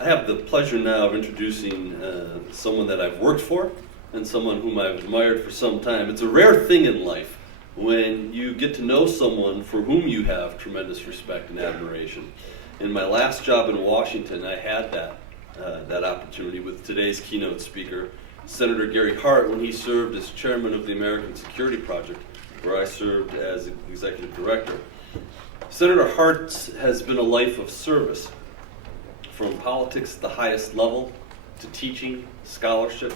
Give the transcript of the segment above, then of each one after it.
I have the pleasure now of introducing someone that I've worked for and someone whom I've admired for some time. It's a rare thing in life when you get to know someone for whom you have tremendous respect and admiration. In my last job in Washington, I had that opportunity with today's keynote speaker, Senator Gary Hart, when he served as chairman of the American Security Project, where I served as executive director. Senator Hart has been a life of service, from politics at the highest level to teaching, scholarship,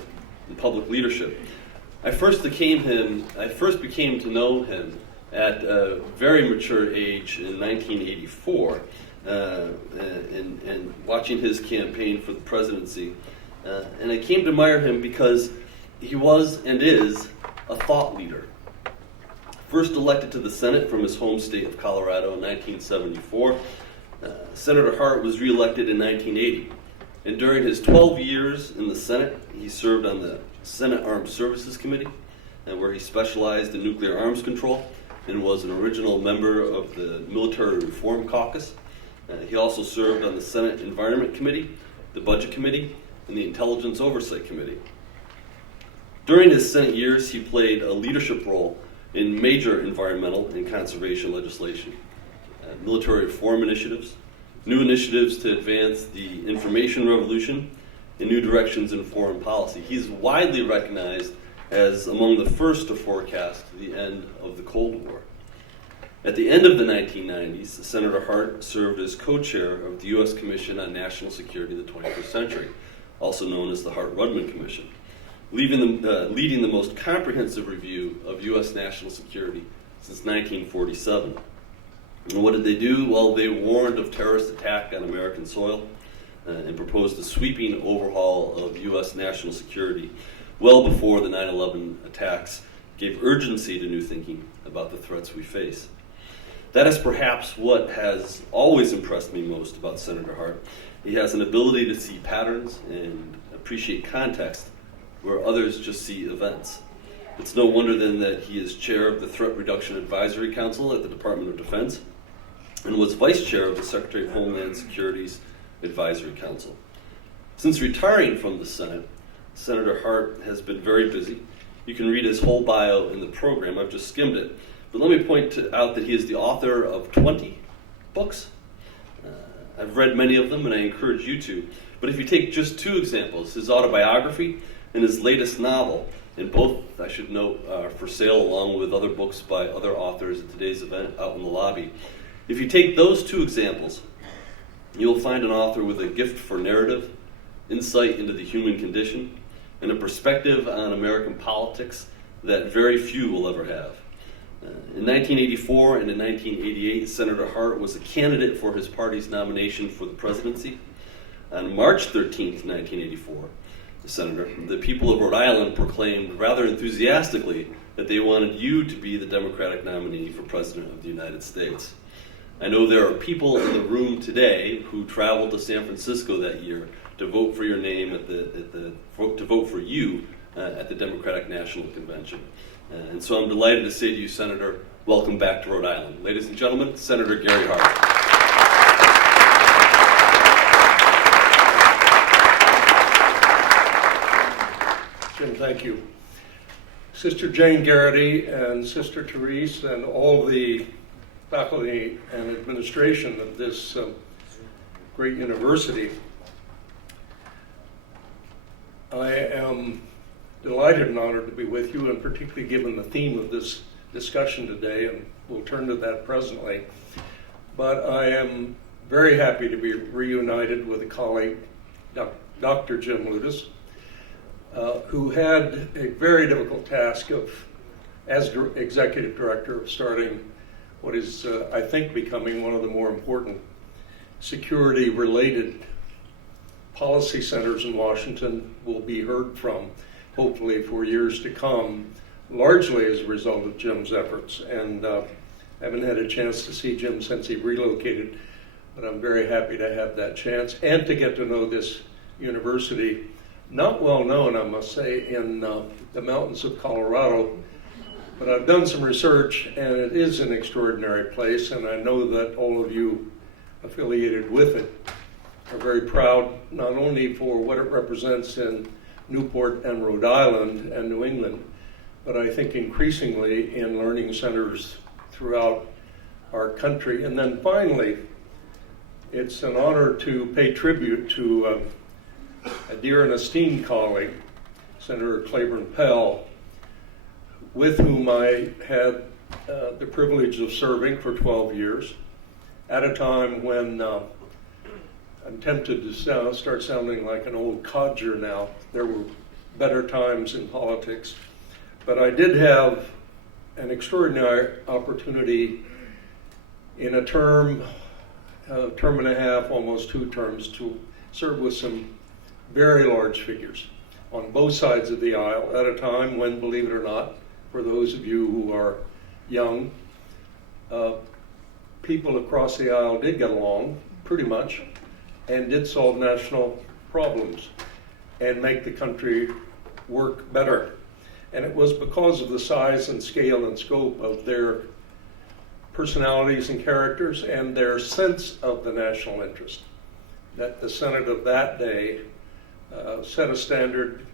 and public leadership. I first became to know him at a very mature age in 1984, and watching his campaign for the presidency. And I came to admire him because he was and is a thought leader. First elected to the Senate from his home state of Colorado in 1974, Senator Hart was reelected in 1980. And during his 12 years in the Senate, he served on the Senate Armed Services Committee, where he specialized in nuclear arms control and was an original member of the Military Reform Caucus. He also served on the Senate Environment Committee, the Budget Committee, and the Intelligence Oversight Committee. During his Senate years, he played a leadership role in major environmental and conservation legislation, military reform initiatives, new initiatives to advance the information revolution, and new directions in foreign policy. He's widely recognized as among the first to forecast the end of the Cold War. At the end of the 1990s, Senator Hart served as co-chair of the U.S. Commission on National Security of the 21st Century, also known as the Hart-Rudman Commission, leading the most comprehensive review of U.S. national security since 1947. And what did they do? Well, they warned of terrorist attack on American soil and proposed a sweeping overhaul of U.S. national security well before the 9/11 attacks gave urgency to new thinking about the threats we face. That is perhaps what has always impressed me most about Senator Hart. He has an ability to see patterns and appreciate context where others just see events. It's no wonder then that he is chair of the Threat Reduction Advisory Council at the Department of Defense and was vice chair of the Secretary of Homeland Security's Advisory Council. Since retiring from the Senate, Senator Hart has been very busy. You can read his whole bio in the program. I've just skimmed it. But let me point out that he is the author of 20 books. I've read many of them, and I encourage you to. But if you take just two examples, his autobiography and his latest novel, and both, I should note, are for sale along with other books by other authors at today's event out in the lobby. If you take those two examples, you'll find an author with a gift for narrative, insight into the human condition, and a perspective on American politics that very few will ever have. In 1984 and in 1988, Senator Hart was a candidate for his party's nomination for the presidency. On March 13th, 1984, the people of Rhode Island proclaimed rather enthusiastically that they wanted you to be the Democratic nominee for President of the United States. I know there are people in the room today who traveled to San Francisco that year to vote for your name to vote for you at the Democratic National Convention. And so I'm delighted to say to you, Senator, welcome back to Rhode Island. Ladies and gentlemen, Senator Gary Hart. Jim, thank you. Sister Jane Garrity and Sister Therese and all the faculty and administration of this great university, I am delighted and honored to be with you, and particularly given the theme of this discussion today, and we'll turn to that presently. But I am very happy to be reunited with a colleague, Dr. Jim Lutis, who had a very difficult task as executive director of starting what is, I think, becoming one of the more important security-related policy centers in Washington. Will be heard from, hopefully, for years to come, largely as a result of Jim's efforts. And I haven't had a chance to see Jim since he relocated, but I'm very happy to have that chance and to get to know this university. Not well known, I must say, in the mountains of Colorado, but I've done some research, and it is an extraordinary place, and I know that all of you affiliated with it are very proud not only for what it represents in Newport and Rhode Island and New England, but I think increasingly in learning centers throughout our country. And then finally, it's an honor to pay tribute to a dear and esteemed colleague, Senator Claiborne Pell, with whom I had the privilege of serving for 12 years at a time when I'm tempted to start sounding like an old codger now. There were better times in politics. But I did have an extraordinary opportunity in a term and a half, almost 2 terms, to serve with some very large figures on both sides of the aisle at a time when, believe it or not, for those of you who are young, people across the aisle did get along pretty much and did solve national problems and make the country work better. And it was because of the size and scale and scope of their personalities and characters and their sense of the national interest that the Senate of that day set a standard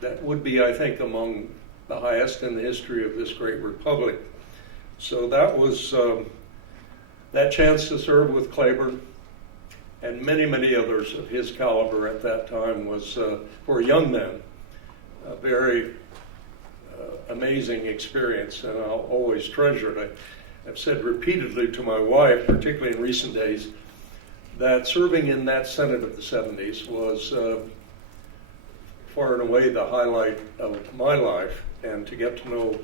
that would be, I think, among the highest in the history of this great republic. So that was that chance to serve with Claiborne and many, many others of his caliber at that time was, for a young man, a very amazing experience, and I'll always treasure it. I've said repeatedly to my wife, particularly in recent days, that serving in that Senate of the 70s was far and away the highlight of my life, and to get to know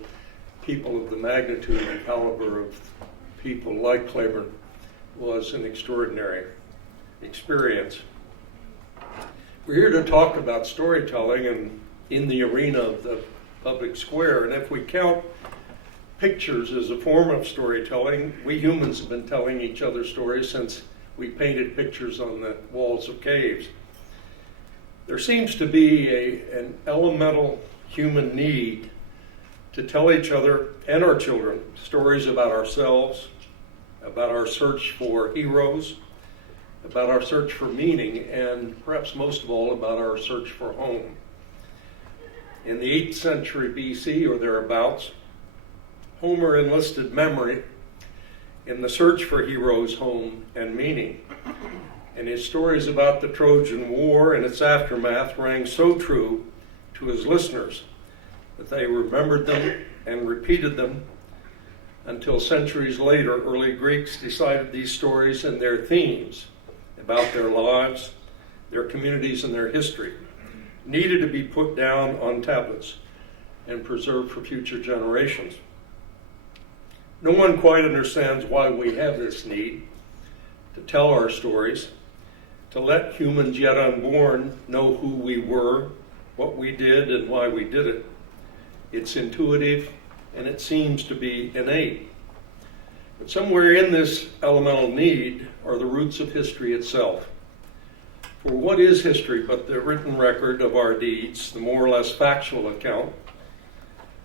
people of the magnitude and caliber of people like Claiborne was an extraordinary experience. We're here to talk about storytelling and in the arena of the public square, and if we count pictures as a form of storytelling, we humans have been telling each other stories since we painted pictures on the walls of caves. There seems to be an elemental human need to tell each other and our children stories about ourselves, about our search for heroes, about our search for meaning, and perhaps most of all about our search for home. In the 8th century BC or thereabouts, Homer enlisted memory in the search for heroes, home, and meaning. And his stories about the Trojan War and its aftermath rang so true to his listeners that they remembered them and repeated them until centuries later, early Greeks decided these stories and their themes about their lives, their communities, and their history needed to be put down on tablets and preserved for future generations. No one quite understands why we have this need to tell our stories, to let humans yet unborn know who we were, what we did, and why we did it. It's intuitive, and it seems to be innate. But somewhere in this elemental need are the roots of history itself. For what is history but the written record of our deeds, the more or less factual account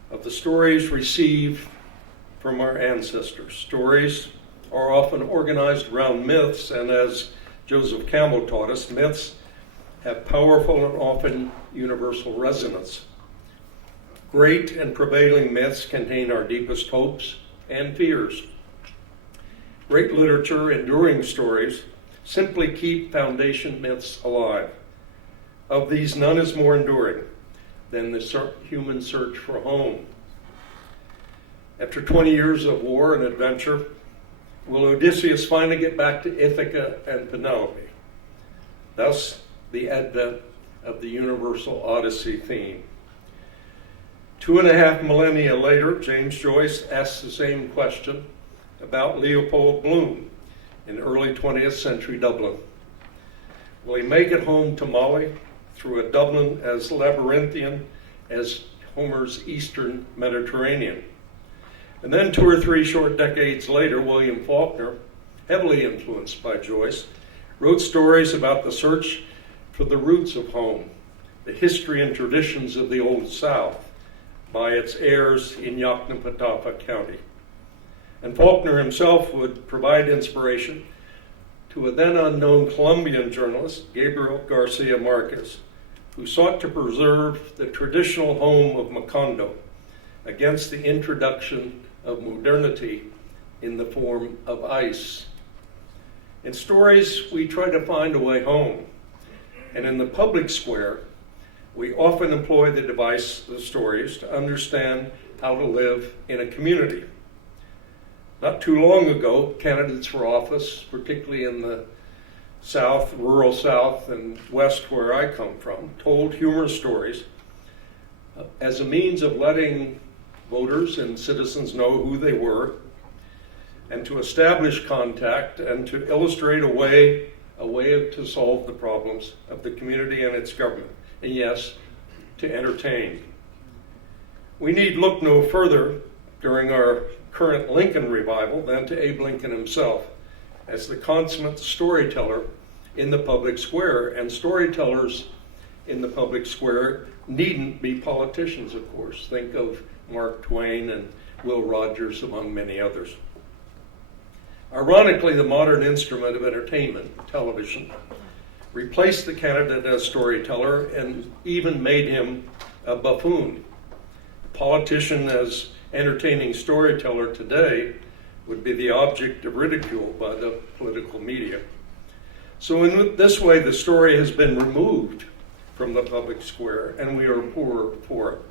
of the stories received from our ancestors? Stories are often organized around myths, and as Joseph Campbell taught us, myths have powerful and often universal resonance. Great and prevailing myths contain our deepest hopes and fears. Great literature, enduring stories, simply keep foundation myths alive. Of these, none is more enduring than the human search for home. After 20 years of war and adventure, will Odysseus finally get back to Ithaca and Penelope? Thus, the advent of the universal Odyssey theme. 2.5 millennia later, James Joyce asks the same question about Leopold Bloom in early 20th century Dublin. Will he make it home to Molly through a Dublin as labyrinthian as Homer's Eastern Mediterranean? And then 2 or 3 short decades later, William Faulkner, heavily influenced by Joyce, wrote stories about the search for the roots of home, the history and traditions of the Old South, by its heirs in Yoknapatawpha County. And Faulkner himself would provide inspiration to to a then unknown Colombian journalist, Gabriel Garcia Marquez, who sought to preserve the traditional home of Macondo against the introduction of modernity in the form of ice. In stories, we try to find a way home, and in the public square, we often employ the device of stories to understand how to live in a community. Not too long ago, candidates for office, particularly in the South, rural South and West where I come from, told humorous stories as a means of letting voters and citizens know who they were, and to establish contact and to illustrate a way to solve the problems of the community and its government. And yes, to entertain. We need look no further during our current Lincoln revival than to Abe Lincoln himself as the consummate storyteller in the public square. And storytellers in the public square needn't be politicians, of course. Think of Mark Twain and Will Rogers, among many others. Ironically, the modern instrument of entertainment, television, replaced the candidate as storyteller and even made him a buffoon. A politician as entertaining storyteller today would be the object of ridicule by the political media. So in this way, the story has been removed from the public square, and we are poorer for it.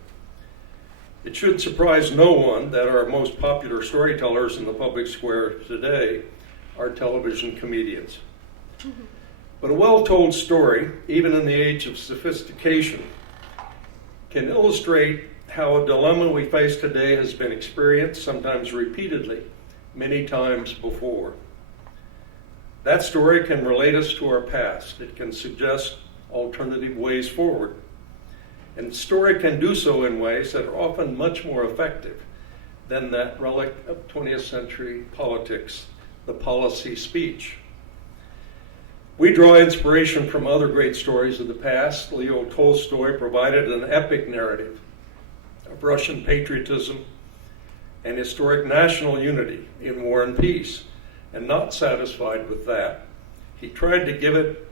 It should surprise no one that our most popular storytellers in the public square today are television comedians. But a well-told story, even in the age of sophistication, can illustrate how a dilemma we face today has been experienced, sometimes repeatedly, many times before. That story can relate us to our past. It can suggest alternative ways forward. And the story can do so in ways that are often much more effective than that relic of 20th century politics, the policy speech. We draw inspiration from other great stories of the past. Leo Tolstoy provided an epic narrative of Russian patriotism and historic national unity in War and Peace. And not satisfied with that, he tried to give it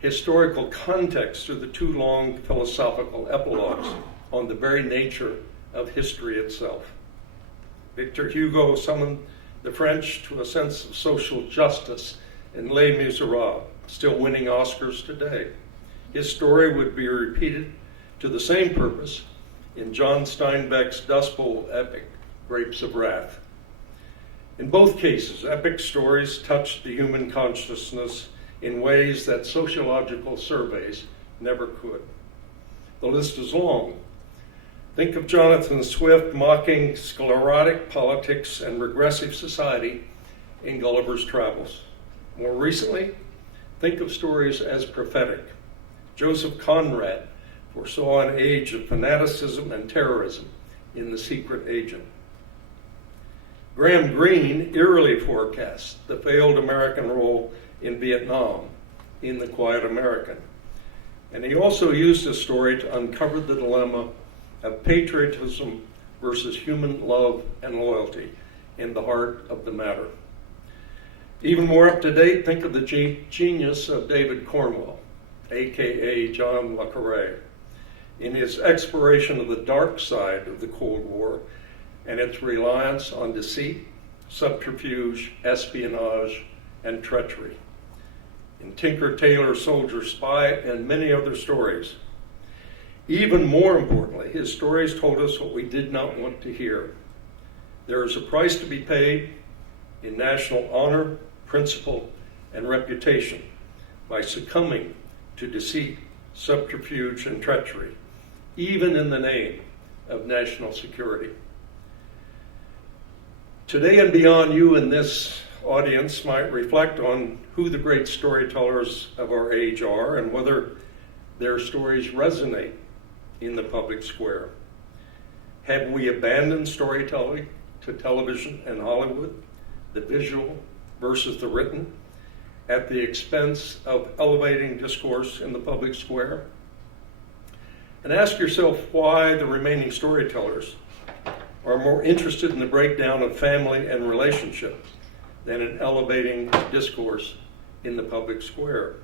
historical context through the too long philosophical epilogues on the very nature of history itself. Victor Hugo summoned the French to a sense of social justice in Les Miserables, still winning Oscars today. His story would be repeated to the same purpose in John Steinbeck's Dust Bowl epic, Grapes of Wrath. In both cases, epic stories touched the human consciousness in ways that sociological surveys never could. The list is long. Think of Jonathan Swift mocking sclerotic politics and regressive society in Gulliver's Travels. More recently, think of stories as prophetic. Joseph Conrad foresaw an age of fanaticism and terrorism in The Secret Agent. Graham Greene eerily forecast the failed American role in Vietnam in The Quiet American. And he also used this story to uncover the dilemma of patriotism versus human love and loyalty in the heart of the matter. Even more up to date, think of the genius of David Cornwell, aka John le Carré, in his exploration of the dark side of the Cold War and its reliance on deceit, subterfuge, espionage, and treachery. In Tinker, Tailor, Soldier, Spy, and many other stories. Even more importantly, his stories told us what we did not want to hear. There is a price to be paid in national honor, principle, and reputation by succumbing to deceit, subterfuge, and treachery, even in the name of national security. Today and beyond, you in this audience might reflect on who the great storytellers of our age are and whether their stories resonate in the public square. Have we abandoned storytelling to television and Hollywood, the visual versus the written, at the expense of elevating discourse in the public square? And ask yourself why the remaining storytellers are more interested in the breakdown of family and relationships than in elevating discourse in the public square.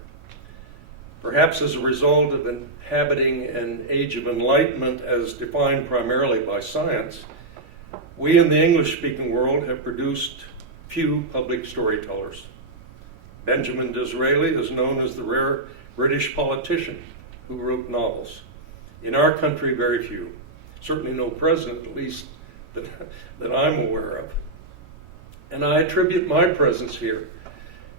Perhaps as a result of inhabiting an age of enlightenment as defined primarily by science, we in the English-speaking world have produced few public storytellers. Benjamin Disraeli is known as the rare British politician who wrote novels. In our country, very few. Certainly no president, at least that I'm aware of. And I attribute my presence here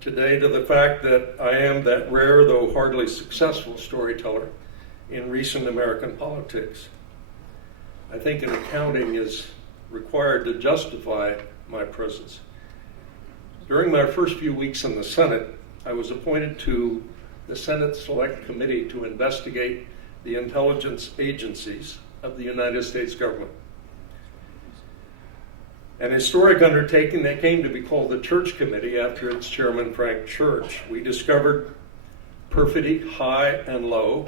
today to the fact that I am that rare, though hardly successful storyteller in recent American politics. I think an accounting is required to justify my presence. During my first few weeks in the Senate, I was appointed to the Senate Select Committee to investigate the intelligence agencies of the United States government. An historic undertaking that came to be called the Church Committee after its chairman, Frank Church. We discovered perfidy high and low,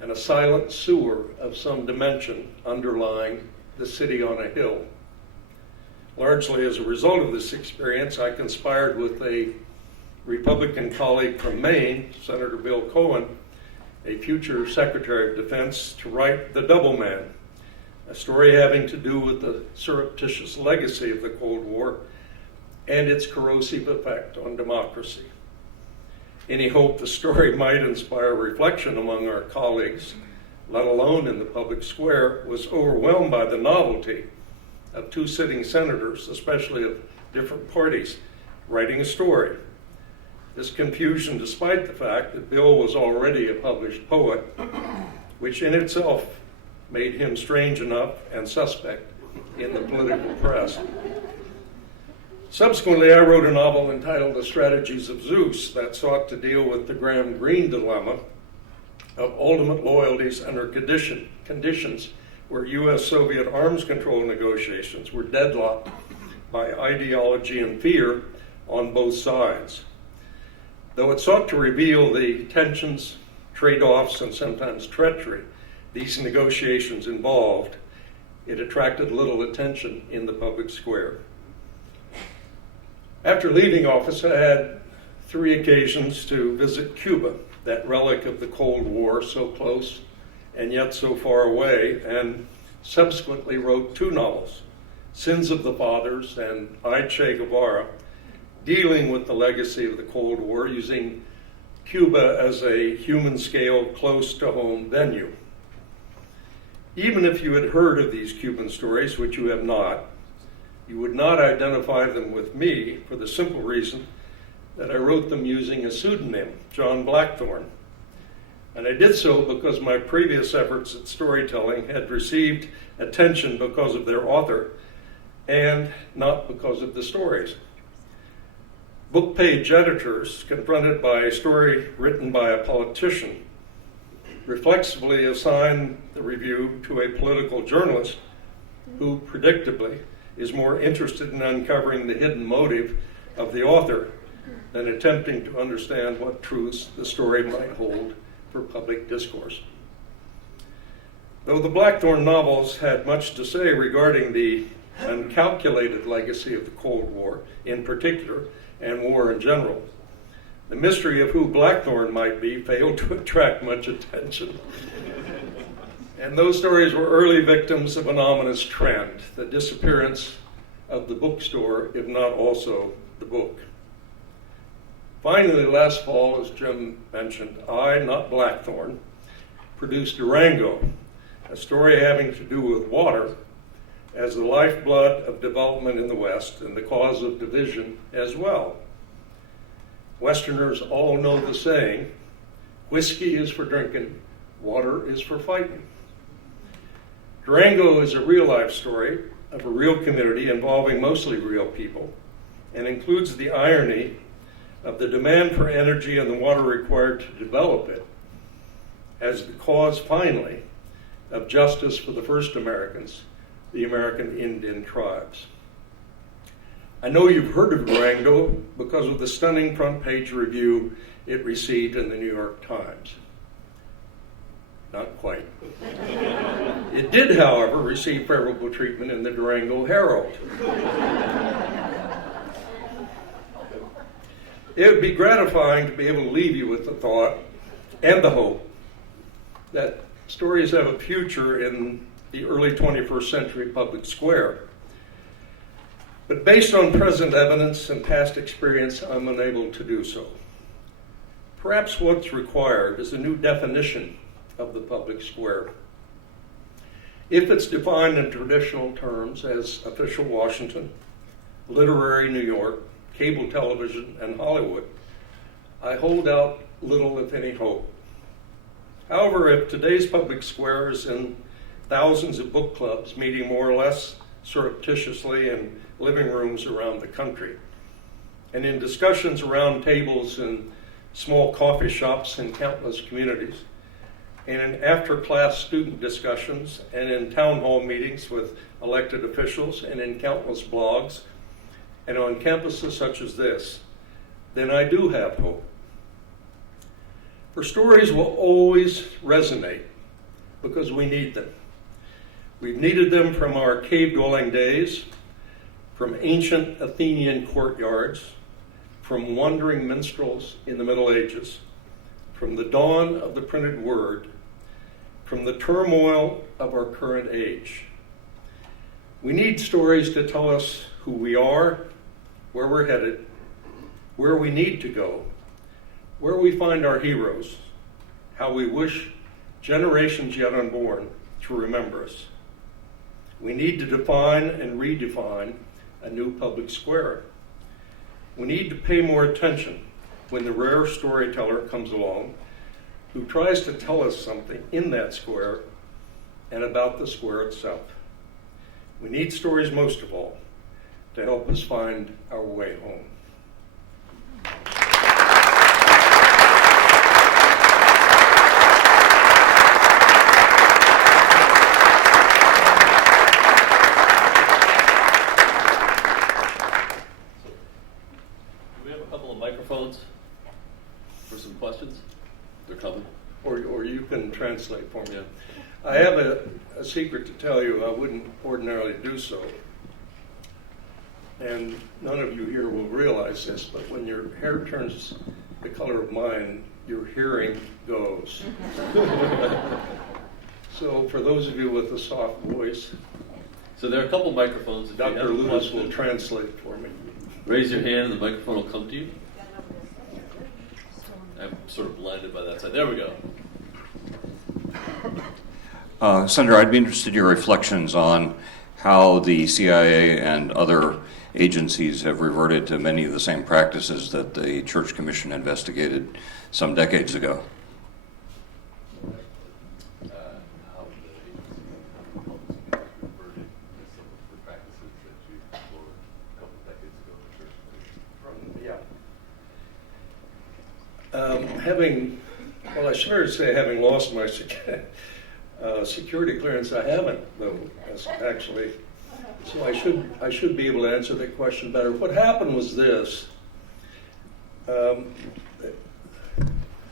and a silent sewer of some dimension underlying the city on a hill. Largely as a result of this experience, I conspired with a Republican colleague from Maine, Senator Bill Cohen, a future Secretary of Defense, to write The Double Man, a story having to do with the surreptitious legacy of the Cold War and its corrosive effect on democracy. Any hope the story might inspire reflection among our colleagues, let alone in the public square, was overwhelmed by the novelty of two sitting senators, especially of different parties, writing a story. This confusion, despite the fact that Bill was already a published poet, which in itself made him strange enough and suspect in the political press. Subsequently, I wrote a novel entitled The Strategies of Zeus that sought to deal with the Graham Greene dilemma of ultimate loyalties under conditions where U.S.-Soviet arms control negotiations were deadlocked by ideology and fear on both sides. Though it sought to reveal the tensions, trade-offs, and sometimes treachery these negotiations involved, it attracted little attention in the public square. After leaving office, I had 3 occasions to visit Cuba, that relic of the Cold War, so close and yet so far away, and subsequently wrote 2 novels, Sins of the Fathers and I, Che Guevara, dealing with the legacy of the Cold War using Cuba as a human-scale, close-to-home venue. Even if you had heard of these Cuban stories, which you have not, you would not identify them with me for the simple reason that I wrote them using a pseudonym, John Blackthorne. And I did so because my previous efforts at storytelling had received attention because of their author and not because of the stories. Book page editors, confronted by a story written by a politician, reflexively assign the review to a political journalist who, predictably, is more interested in uncovering the hidden motive of the author than attempting to understand what truths the story might hold for public discourse. Though the Blackthorne novels had much to say regarding the uncalculated legacy of the Cold War in particular, and war in general, the mystery of who Blackthorne might be failed to attract much attention. And those stories were early victims of an ominous trend, the disappearance of the bookstore, if not also the book. Finally, last fall, as Jim mentioned, I, not Blackthorne, produced Durango, a story having to do with water as the lifeblood of development in the West and the cause of division as well. Westerners all know the saying, whiskey is for drinking, water is for fighting. Durango is a real-life story of a real community involving mostly real people and includes the irony of the demand for energy and the water required to develop it as the cause, finally, of justice for the first Americans, the American Indian tribes. I know you've heard of Durango because of the stunning front-page review it received in the New York Times. Not quite. It did, however, receive favorable treatment in the Durango Herald. It would be gratifying to be able to leave you with the thought and the hope that stories have a future in the early 21st century public square. But based on present evidence and past experience, I'm unable to do so. Perhaps what's required is a new definition of the public square. If it's defined in traditional terms as official Washington, literary New York, cable television, and Hollywood, I hold out little, if any, hope. However, if today's public square is in thousands of book clubs meeting more or less surreptitiously in living rooms around the country, and in discussions around tables in small coffee shops in countless communities, and in after-class student discussions, and in town hall meetings with elected officials, and in countless blogs, and on campuses such as this, then I do have hope. For stories will always resonate because we need them. We've needed them from our cave-dwelling days, from ancient Athenian courtyards, from wandering minstrels in the Middle Ages, from the dawn of the printed word, from the turmoil of our current age. We need stories to tell us who we are, where we're headed, where we need to go, where we find our heroes, how we wish generations yet unborn to remember us. We need to define and redefine a new public square. We need to pay more attention when the rare storyteller comes along who tries to tell us something in that square and about the square itself. We need stories most of all to help us find our way home. Do we have a couple of microphones for some questions? They're coming. Or you can translate for me. Yeah. I have a secret to tell you. I wouldn't ordinarily do so. And none of you here will realize this, but when your hair turns the color of mine, your hearing goes. So for those of you with a soft voice, So there are a couple microphones. If you have Dr. a Lewis question, will translate for me. raise your hand and the microphone will come to you. I'm sort of blinded by that side. There we go. Senator, I'd be interested in your reflections on how the CIA and other agencies have reverted to many of the same practices that the Church Commission investigated some decades ago. How the public reverted to some of the practices that you explored a couple of decades ago in the church. I should say having lost my security clearance, I haven't, though, actually. So I should be able to answer that question better. What happened was this.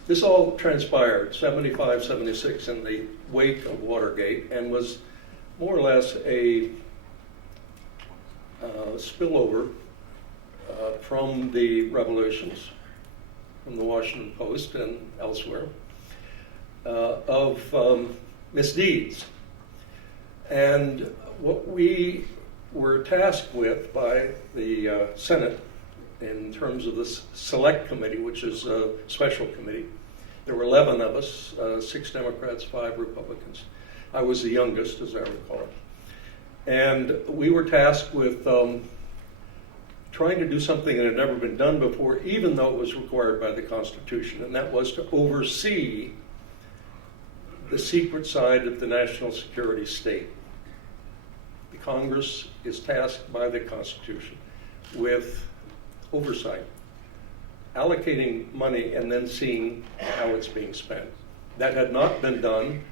This all transpired 75, 76 in the wake of Watergate and was more or less a spillover from the revolutions, from the Washington Post and elsewhere, of misdeeds. And what we were tasked with by the Senate in terms of this select committee, which is a special committee. There were 11 of us, 6 Democrats, 5 Republicans. I was the youngest, as I recall. And we were tasked with trying to do something that had never been done before, even though it was required by the Constitution, and that was to oversee the secret side of the national security state. The Congress is tasked by the Constitution with oversight, allocating money, and then seeing how it's being spent. That had not been done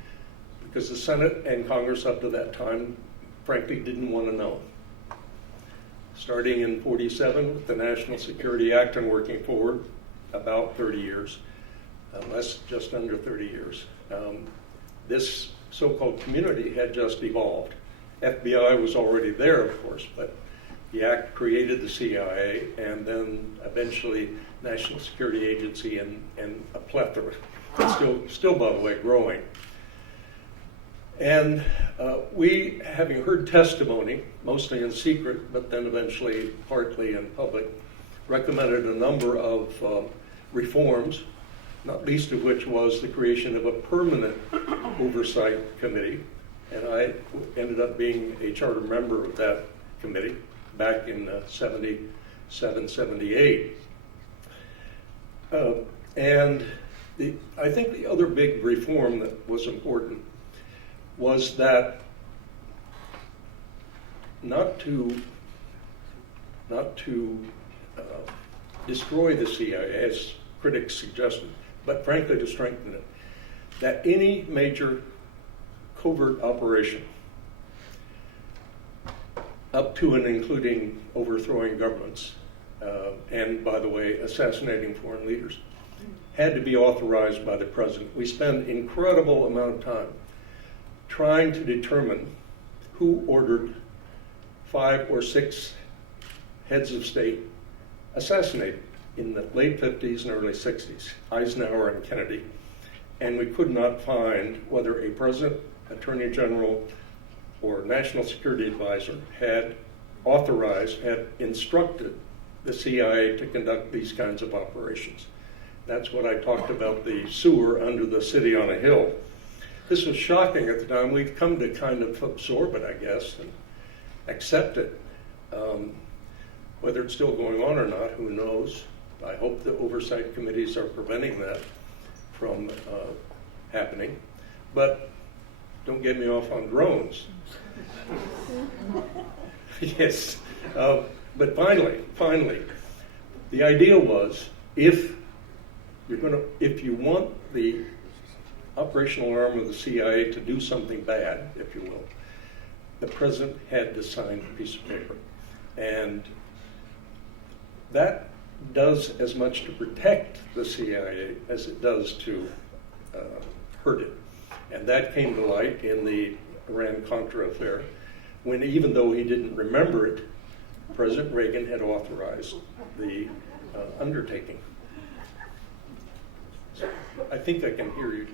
because the Senate and Congress up to that time, frankly, didn't want to know. Starting in 47 with the National Security Act and working forward about 30 years, just under 30 years. This so-called community had just evolved. FBI was already there, of course, but The act created the CIA and then eventually National Security Agency and a plethora. It's still, by the way, growing. And we, having heard testimony, mostly in secret, but then eventually partly in public, recommended a number of reforms, not least of which was the creation of a permanent oversight committee. And I ended up being a charter member of that committee back in 77, 78. And I think the other big reform that was important was that not to destroy the CIA, as critics suggested, but frankly to strengthen it. That any major covert operation, up to and including overthrowing governments, and by the way, assassinating foreign leaders, had to be authorized by the president. We spend incredible amount of time trying to determine who ordered 5 or 6 heads of state assassinated in the late 50s and early 60s, Eisenhower and Kennedy. And we could not find whether a president, attorney general, or national security advisor had authorized, had instructed the CIA to conduct these kinds of operations. That's what I talked about, the sewer under the city on a hill. This was shocking at the time. We've come to kind of absorb it, I guess, and accept it. Whether it's still going on or not, who knows? I hope the oversight committees are preventing that from happening. But don't get me off on drones. Yes. But finally, the idea was if you want the operational arm of the CIA to do something bad, if you will, the president had to sign a piece of paper. And that does as much to protect the CIA as it does to hurt it. And that came to light in the Iran-Contra affair, when even though he didn't remember it, President Reagan had authorized the undertaking. So I think I can hear you.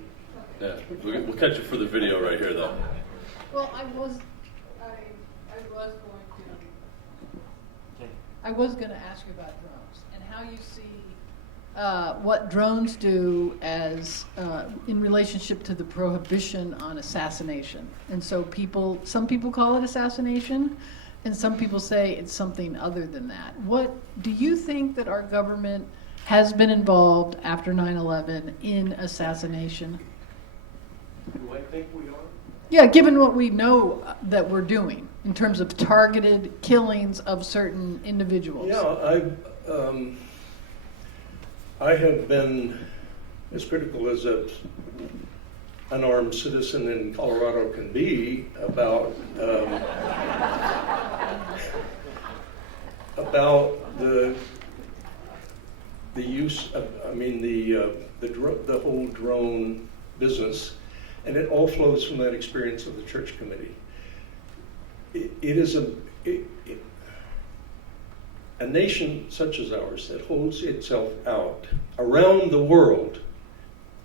Yeah, we'll catch you for the video right here, though. Well, I was going to ask you about drones and how you see what drones do as in relationship to the prohibition on assassination. And so some people call it assassination, and some people say it's something other than that. What do you think that our government has been involved after 9/11 in assassination? Do I think we are? Yeah, given what we know that we're doing in terms of targeted killings of certain individuals. Yeah, I have been as critical as an unarmed citizen in Colorado can be about the use of, the whole drone business, and it all flows from that experience of the church committee. It is a nation such as ours that holds itself out around the world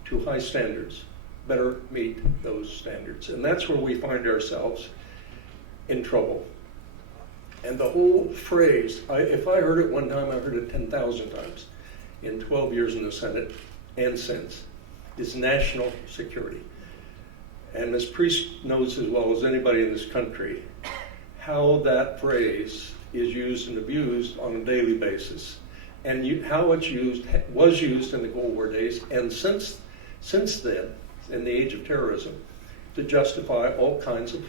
to high standards better meet those standards. And that's where we find ourselves in trouble. And the whole phrase, if I heard it one time, I heard it 10,000 times in 12 years in the Senate and since, is national security. And Ms. Priest knows as well as anybody in this country how that phrase is used and abused on a daily basis, and how it's was used in the Cold War days, and since then, in the age of terrorism, to justify all kinds of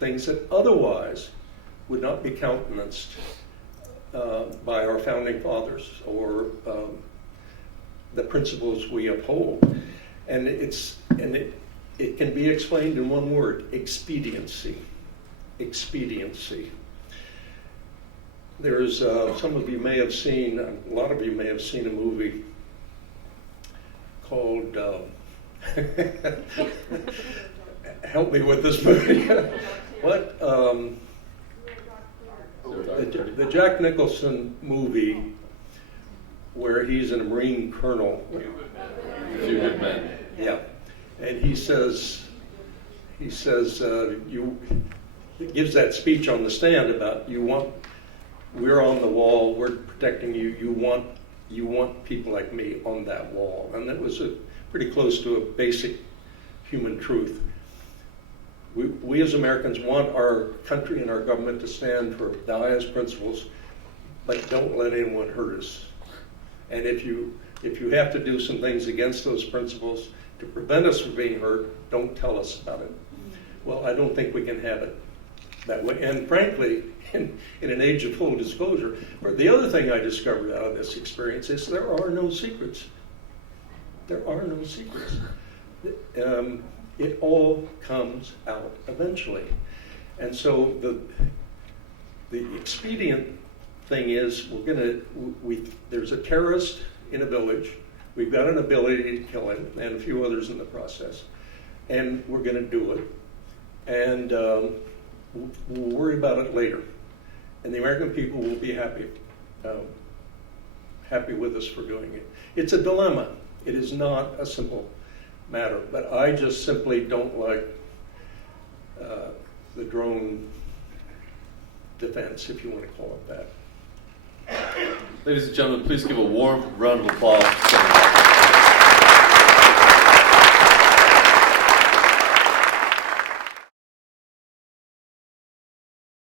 things that otherwise would not be countenanced by our founding fathers or the principles we uphold. And it can be explained in one word: expediency. Expediency. There's some of you may have seen, a lot of you may have seen a movie called help me with this movie. What? The Jack Nicholson movie where he's a Marine colonel. Few Good Men. Yeah, and he says, he gives that speech on the stand about we're on the wall, we're protecting you. You want people like me on that wall, and that was pretty close to a basic human truth. We as Americans want our country and our government to stand for the highest principles, but don't let anyone hurt us. And if you have to do some things against those principles to prevent us from being hurt, don't tell us about it. Well, I don't think we can have it that way. And frankly, in an age of full disclosure, the other thing I discovered out of this experience is there are no secrets. There are no secrets. It all comes out eventually. And so the expedient thing is there's a terrorist in a village. We've got an ability to kill him and a few others in the process. And we're going to do it. And we'll worry about it later. And the American people will be happy with us for doing it. It's a dilemma. It is not a simple matter. But I just simply don't like the drone defense, if you want to call it that. Ladies and gentlemen, please give a warm round of applause.